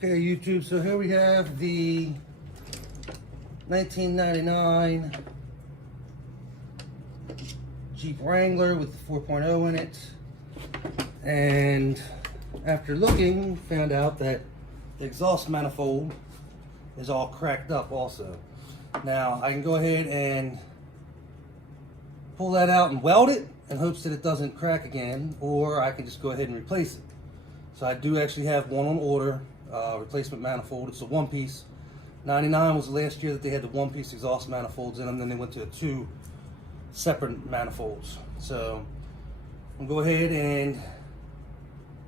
Okay, YouTube, so here we have the 1999 Jeep Wrangler with the 4.0 in it. And after looking, found out that the exhaust manifold is all cracked up also. Now, I can go ahead and pull that out and weld it in hopes that it doesn't crack again, or I can just go ahead and replace it. So I do actually have one on order, replacement manifold. It's a one-piece. 99 was the last year that they had the one-piece exhaust manifolds in them, then they went to the two separate manifolds. So I'm gonna go ahead and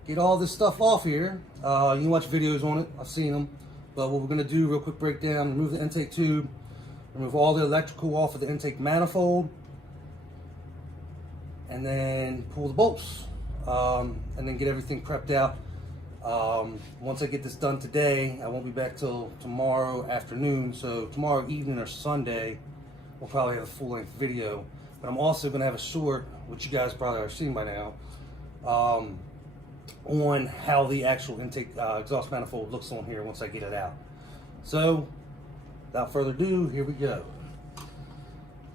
get all this stuff off here. You can watch videos on it, I've seen them. But what we're gonna do, real quick breakdown, remove the intake tube, remove all the electrical off of the intake manifold, and then pull the bolts, and then get everything prepped out. Once I get this done today, I won't be back till tomorrow afternoon, so tomorrow evening or Sunday we'll probably have a full-length video. But I'm also going to have a short, which you guys probably are seeing by now, on how the actual intake exhaust manifold looks on here once I get it out. So without further ado, here we go.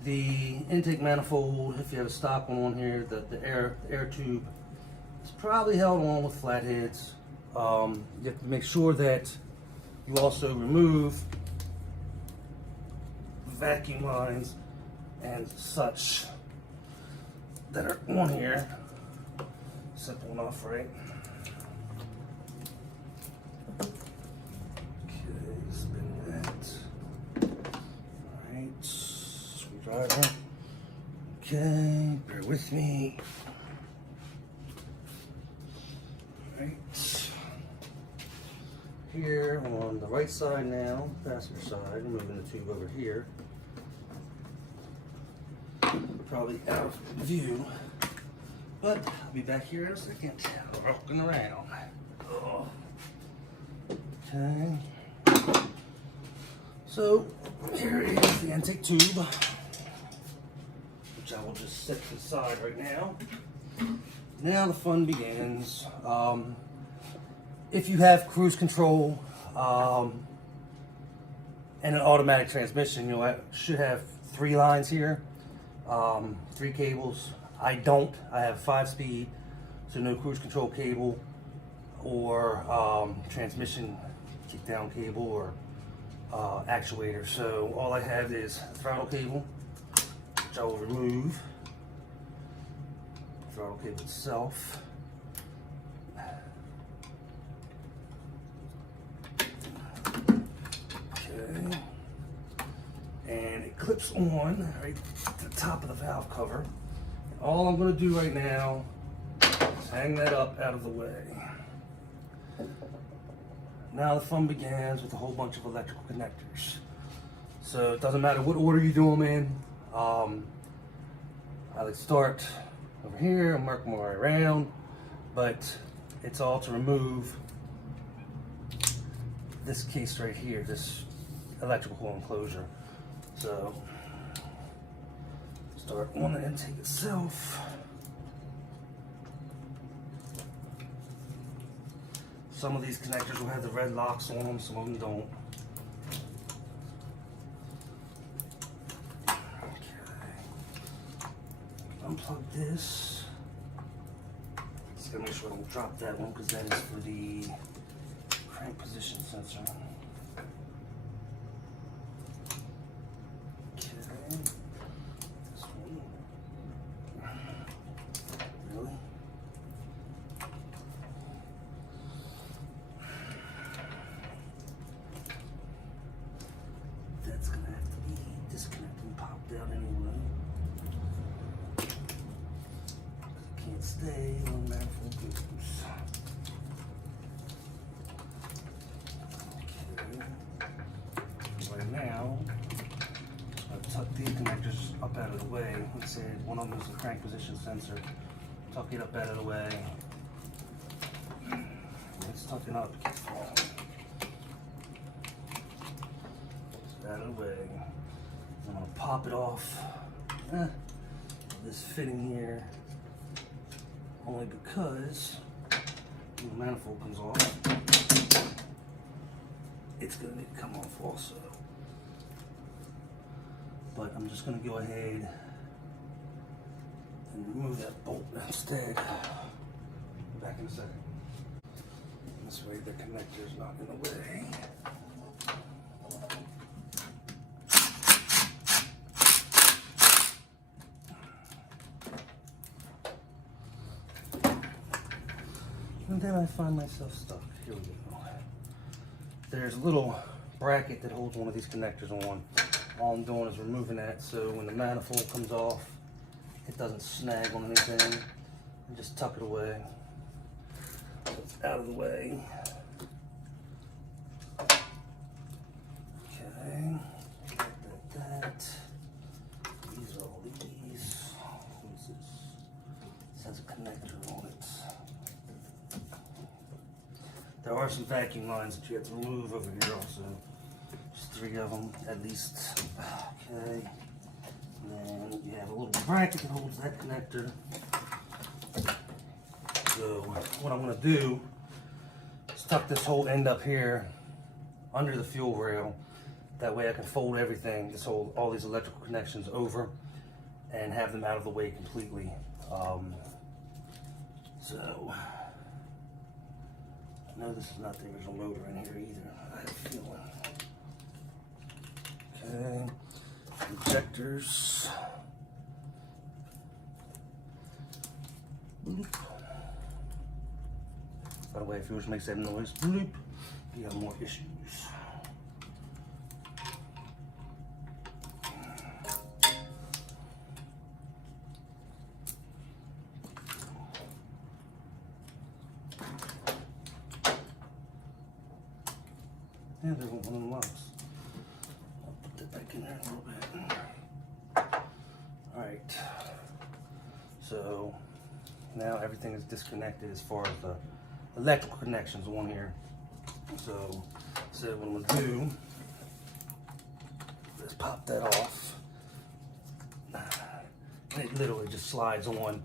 The intake manifold, if you have a stock one on here, the air tube is probably held on with flatheads. You have to make sure that you also remove vacuum lines and such that are on here. Simple enough, right? Okay, spin that. Alright, screwdriver. Okay, bear with me. Alright. Here on the right side now, passenger side, moving the tube over here. Probably out of view, but I'll be back here in a second, rocking around. Oh. Okay. So here is the intake tube, which I will just set to the side right now. Now the fun begins. If you have cruise control and an automatic transmission, you should have 3 lines here, 3 cables. I don't. I have 5-speed, so no cruise control cable or transmission kick-down cable or actuator. So all I have is throttle cable, which I will remove. Throttle cable itself. And it clips on right at the top of the valve cover. And all I'm going to do right now is hang that up out of the way. Now the fun begins with a whole bunch of electrical connectors. So it doesn't matter what order you do them in. I like to start over here and work my way around, but it's all to remove this case right here, this electrical enclosure. So start on the intake itself. Some of these connectors will have the red locks on them, some of them don't. Okay. Unplug this. Just gotta make sure I don't drop that one because that is for the crank position sensor. That's gonna have to be disconnected and popped out anyway. It can't stay on manifold goes. Okay. Right now, I've tucked these connectors up out of the way. Let's say one of them is the crank position sensor. Tuck it up out of the way. It's tucking up to keep falling. Out of the way. I'm going to pop it off this fitting here, only because the manifold comes off. it's going to need to come off also. But I'm just going to go ahead and remove that bolt instead. Be back in a second. This way the connector is not in the way. And then I find myself stuck. Here we go. There's a little bracket that holds one of these connectors on. All I'm doing is removing that so when the manifold comes off, it doesn't snag on anything. And just tuck it away. So it's out of the way. Okay. That. These are all these. What is this? This has a connector on it. There are some vacuum lines that you have to remove over here also. Just 3 of them at least. Okay. And then you have a little bracket that holds that connector. So what I'm going to do is tuck this whole end up here under the fuel rail. That way I can fold everything, just hold all these electrical connections over and have them out of the way completely. So I know this is not the original motor in here either. I have a feeling. Okay, injectors. Bloop. By the way, if yours makes that noise, bloop, you have more issues. Yeah, there's one of them locks. I'll put that back in there a little bit. Alright. So now everything is disconnected as far as the electrical connections on here. So what I'm gonna do is pop that off. And it literally just slides on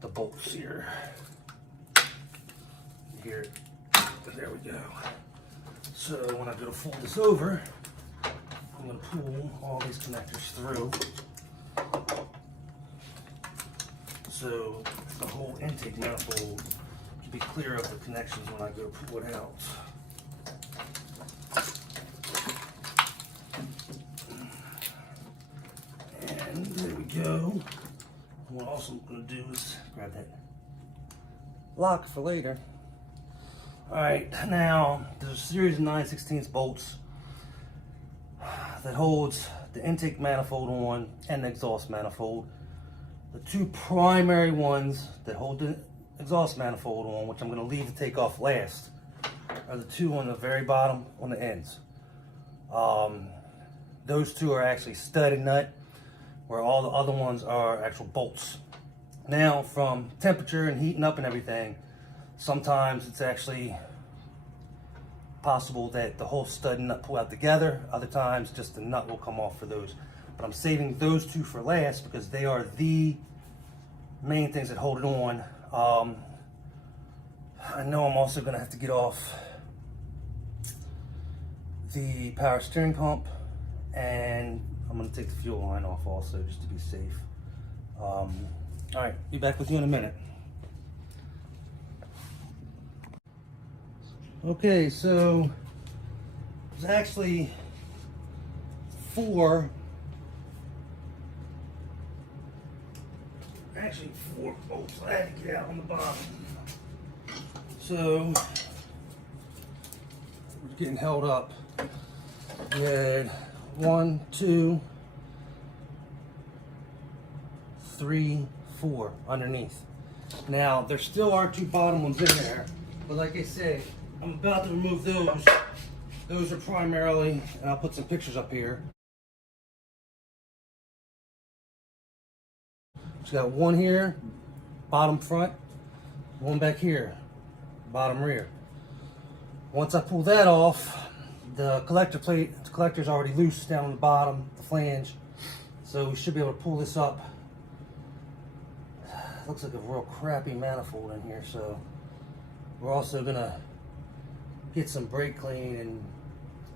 the bolts here. Here. There we go. So when I go to fold this over, I'm going to pull all these connectors through. So the whole intake manifold can be clear of the connections when I go pull it out. And there we go. What also I'm going to do is grab that lock for later. Alright, now there's a series of 9/16 bolts that holds the intake manifold on and the exhaust manifold. The 2 primary ones that hold the exhaust manifold on, which I'm going to leave to take off last, are the 2 on the very bottom on the ends. Those 2 are actually stud and nut, where all the other ones are actual bolts. Now, from temperature and heating up and everything, sometimes it's actually possible that the whole stud and nut pull out together. Other times just the nut will come off for those. But I'm saving those 2 for last because they are the main things that hold it on. I know I'm also going to have to get off the power steering pump, and I'm going to take the fuel line off also just to be safe. Alright, be back with you in a minute. Okay, so there's actually 4 bolts I had to get out on the bottom. So we're getting held up. We had 1, 2, 3, 4 underneath. Now there still are 2 bottom ones in there, but like I said, I'm about to remove those. Those are primarily, and I'll put some pictures up here. Just got 1 here, bottom front, 1 back here, bottom rear. Once I pull that off, the collector's already loose down on the bottom, the flange. So we should be able to pull this up. Looks like a real crappy manifold in here, so we're also gonna get some brake clean and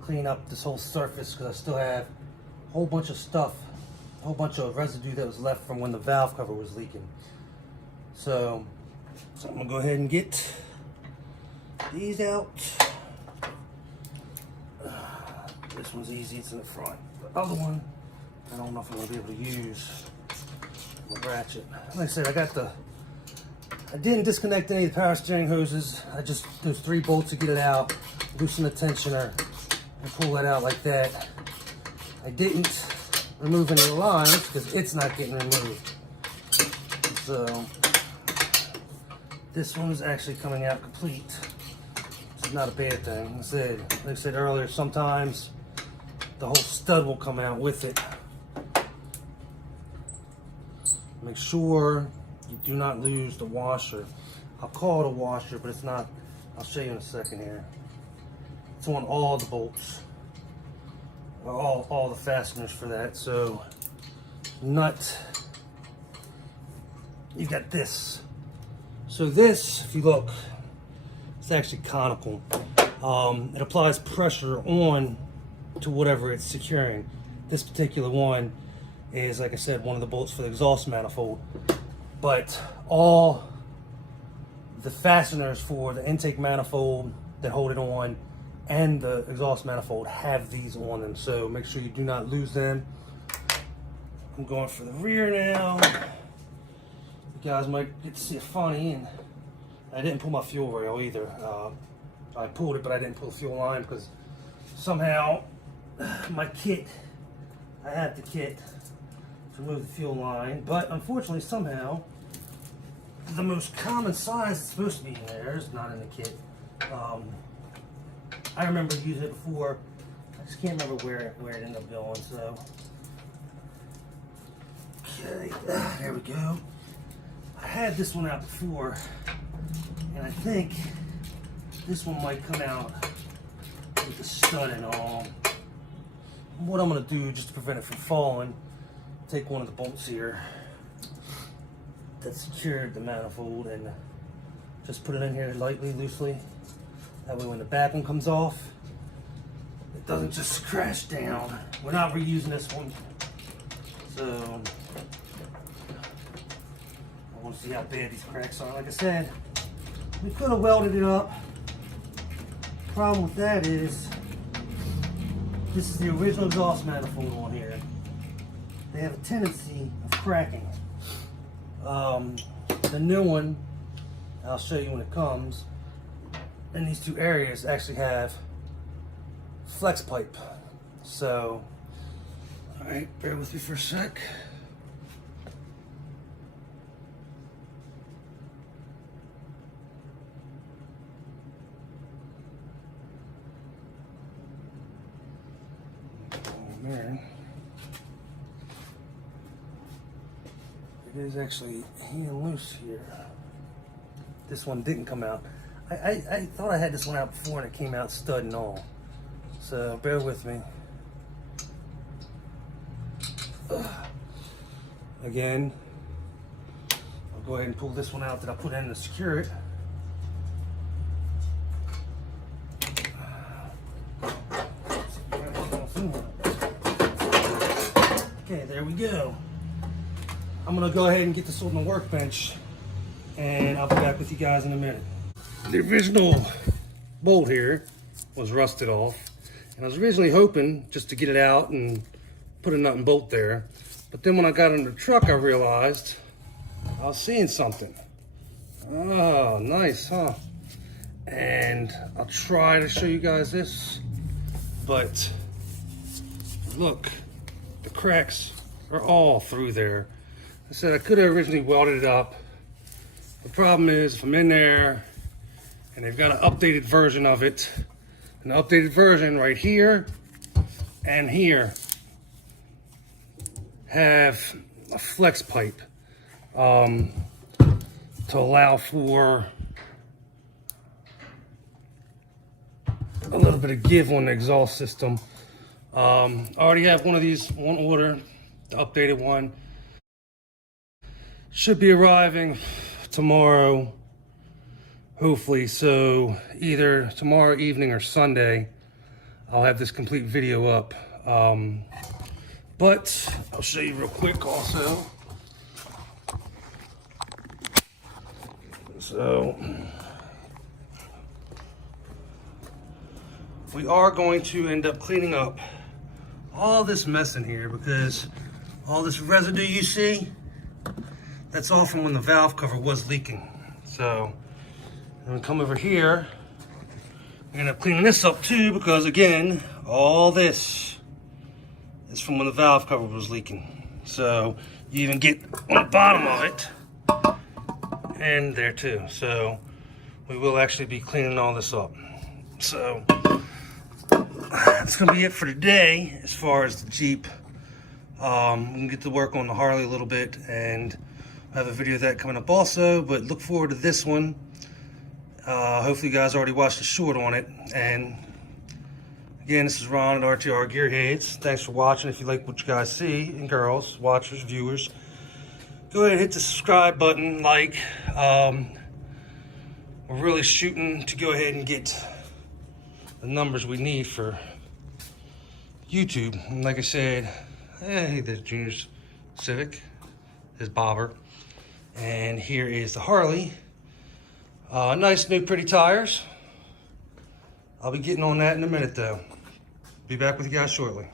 clean up this whole surface because I still have a whole bunch of stuff, a whole bunch of residue that was left from when the valve cover was leaking. So I'm gonna go ahead and get these out. This one's easy, it's in the front. The other one, I don't know if I'm gonna be able to use the ratchet. Like I said, I didn't disconnect any of the power steering hoses. I just, those 3 bolts to get it out, loosen the tensioner, and pull that out like that. I didn't remove any lines because it's not getting removed. So this one is actually coming out complete. It's not a bad thing. Like I said earlier, sometimes the whole stud will come out with it. Make sure you do not lose the washer. I'll call it a washer, but it's not. I'll show you in a second here. It's on all the bolts, all the fasteners for that. So nut, you got this. So this, if you look, it's actually conical. It applies pressure on to whatever it's securing. This particular one is, like I said, one of the bolts for the exhaust manifold. But all the fasteners for the intake manifold that hold it on and the exhaust manifold have these on them. So make sure you do not lose them. I'm going for the rear now. You guys might get to see it funny, and I didn't pull my fuel rail either. I pulled it, but I didn't pull the fuel line because somehow my kit, I have the kit to remove the fuel line, but unfortunately somehow the most common size that's supposed to be in there is not in the kit. I remember using it before. I just can't remember where it ended up going. So okay, there we go. I had this one out before, and I think this one might come out with the stud and all. What I'm going to do, just to prevent it from falling, take one of the bolts here that secured the manifold and just put it in here lightly, loosely. That way when the back one comes off, it doesn't just crash down. We're not reusing this one. So I want to see how bad these cracks are. Like I said, we could have welded it up. Problem with that is, this is the original exhaust manifold on here. They have a tendency of cracking. The new one, I'll show you when it comes, and these 2 areas actually have flex pipe. So, all right, bear with me for a sec. Oh man. It is actually hanging loose here. This one didn't come out. I thought I had this one out before and it came out stud and all. So bear with me. Again, I'll go ahead and pull this one out that I put in to secure it. Okay, there we go. I'm gonna go ahead and get this on the workbench, and I'll be back with you guys in a minute. The original bolt here was rusted off, and I was originally hoping just to get it out and put a nut and bolt there. But then when I got in the truck, I realized I was seeing something. Oh, nice, huh? And I'll try to show you guys this, but look, the cracks are all through there. I said I could have originally welded it up. The problem is, if I'm in there and they've got an updated version of it, an updated version right here and here have a flex pipe to allow for a little bit of give on the exhaust system. I already have one of these on order, the updated one. Should be arriving tomorrow, hopefully. So either tomorrow evening or Sunday, I'll have this complete video up. But I'll show you real quick also. So we are going to end up cleaning up all this mess in here, because all this residue you see, that's all from when the valve cover was leaking. So I'm gonna come over here. I'm gonna end up cleaning this up too, because again, all this is from when the valve cover was leaking. So you even get on the bottom of it and there too. So we will actually be cleaning all this up. So that's gonna be it for today as far as the Jeep. We can get to work on the Harley a little bit, and I have a video of that coming up also, but look forward to this one. Hopefully you guys already watched the short on it. And again, this is Ron at RTR Gearheads. Thanks for watching. If you like what you guys see, and girls, watchers, viewers, go ahead and hit the subscribe button, like. We're really shooting to go ahead and get the numbers we need for YouTube. And like I said, hey, there's Junior's Civic, his bobber. And here is the Harley. Nice new pretty tires. I'll be getting on that in a minute though. Be back with you guys shortly.